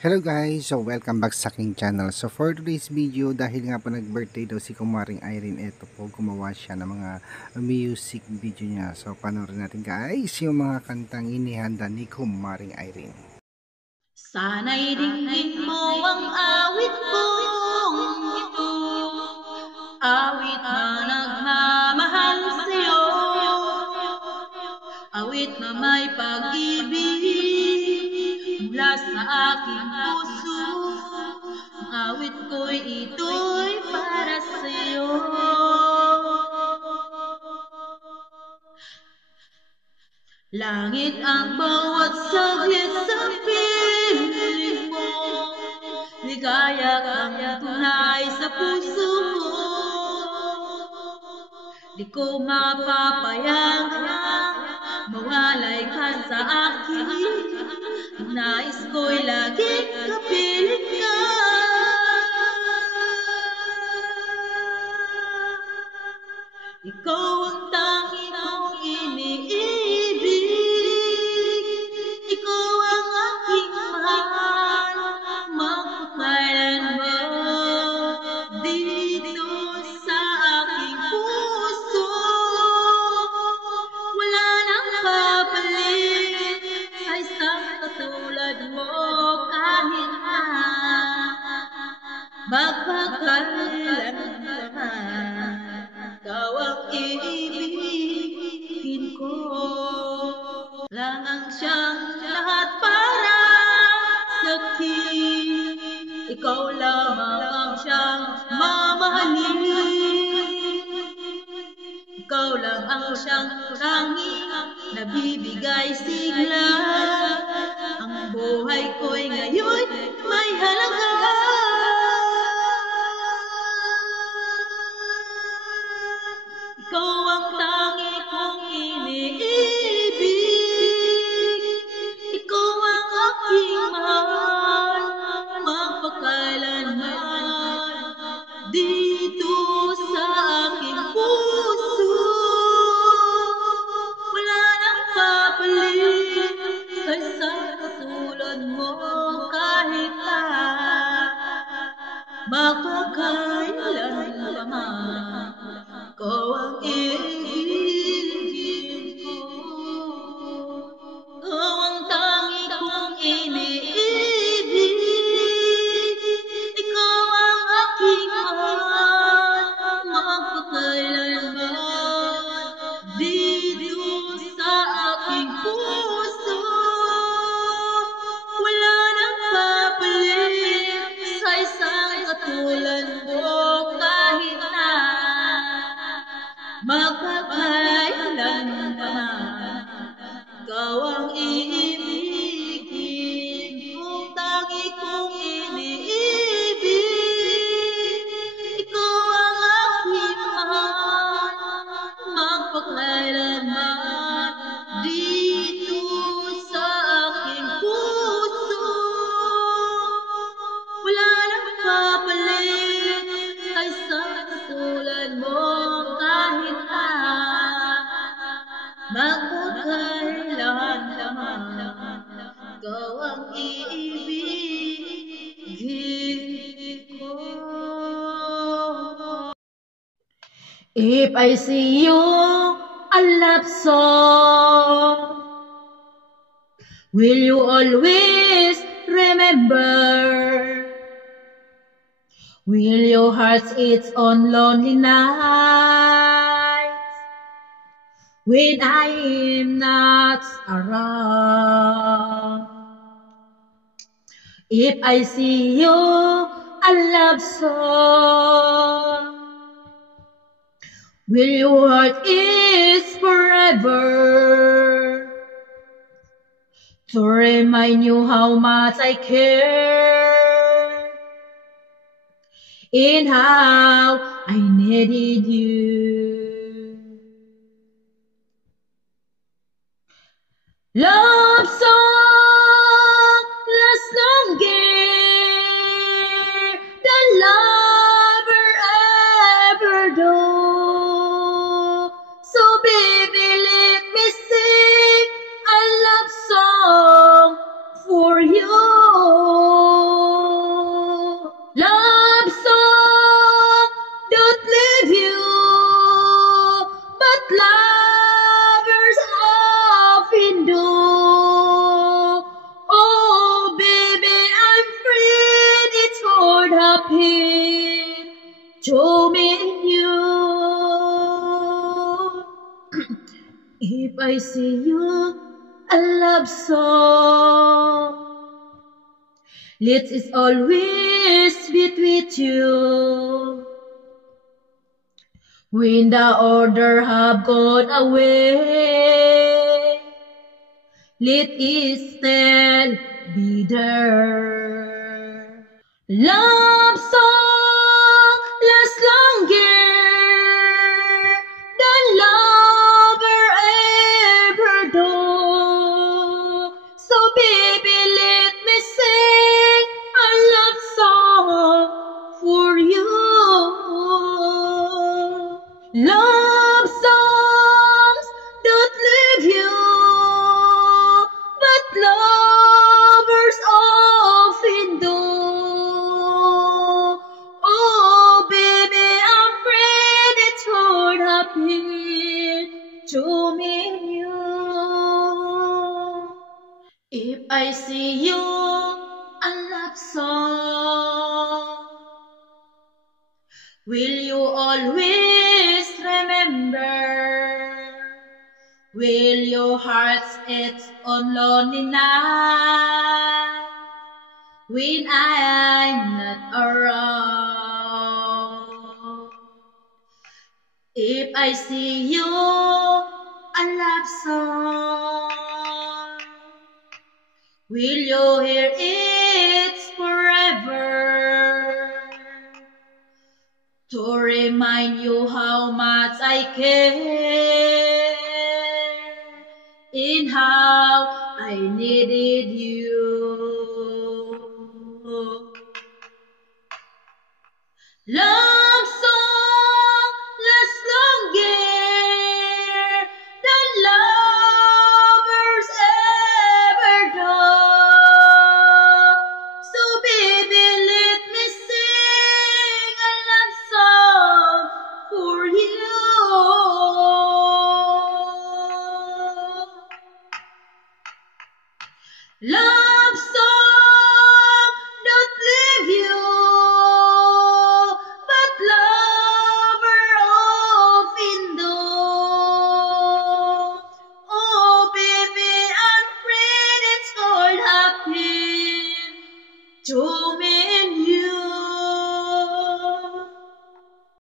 Hello guys! So welcome back sa aking channel. So for today's video, dahil nga po nag-birthday daw si Kumaring Irene, eto po gumawa siya ng mga music video niya. So panoorin natin guys yung mga kantang inihanda ni Kumaring Irene. Sana'y dinggin mo ang awit kong ito, awit na nagmamahal sa'yo, awit na may pag-ibig mula sa aking puso. Ang awit ko'y ito'y para sa'yo. Langit ang bawat saglit sa piling mo, ligaya kang tunay sa puso ko. Di ko mapapayagang mawalay ka sa akin, nais ko'y laging kapiling ka. Ikaw ang tangi kong iniibig, ikaw ang aking mahal, magpakailanman dito sa aking puso. Wala nang papalit sa isang katulad mo, kahit na magpakailanman. Ikaw ang iibigin ko, langang siyang lahat para sa'kin. Ikaw lamang ang siyang mamahalin, ikaw lang ang siyang tanging nabibigay sigla. Ang buhay ko'y ngayon may halaga. Ikaw ang tangi kong iniibig, ikaw ang aking mahal, magpakailanman dito sa aking puso. Wala nang papalit sa isang katulad mo, kahit na magpakailanman. Ikaw ang iibigin ko, ikaw ang tangi kong iniibig, ikaw ang aking mahal, magpakailanman dito sa aking puso. Wala nang papalit sa isang katulad mo, kahit na magpakailanman. Ikaw ang iibigin kong tangi kong iniibig, ikaw ang aking mahal, magpakailanman dito sa aking puso. Wala nang papalit sa isang katulad mo, kahit na magpakailanman. Ikaw ang iibigin ko. If I see you a love song, will you always remember? Will your heart eat on lonely nights when I am not around? If I see you a love song, will your heart eat forever to remind you how much I care and how I needed you. Love song lasts longer than lover ever do. So baby, let me sing a love song for you. happy to meet you. If I see you a love song, let it always be with you. When the order have gone away, let it still be there. Love song lasts longer than lover ever do. So baby, let me sing a love song for you. Love songs don't leave you, but lovers often do. Oh baby, I'm afraid it's hard happy to meet you. If I see you a love song, will you always remember? Will your heart's it's on lonely night when I'm not around? If I see you a love song, will you hear it forever? To remind you how much I care and how I needed you. Love song lasts longer than lovers ever do. So baby, let me sing a love song for you. Love song don't leave you, but lover often do. Oh baby, I'm afraid it's all happen to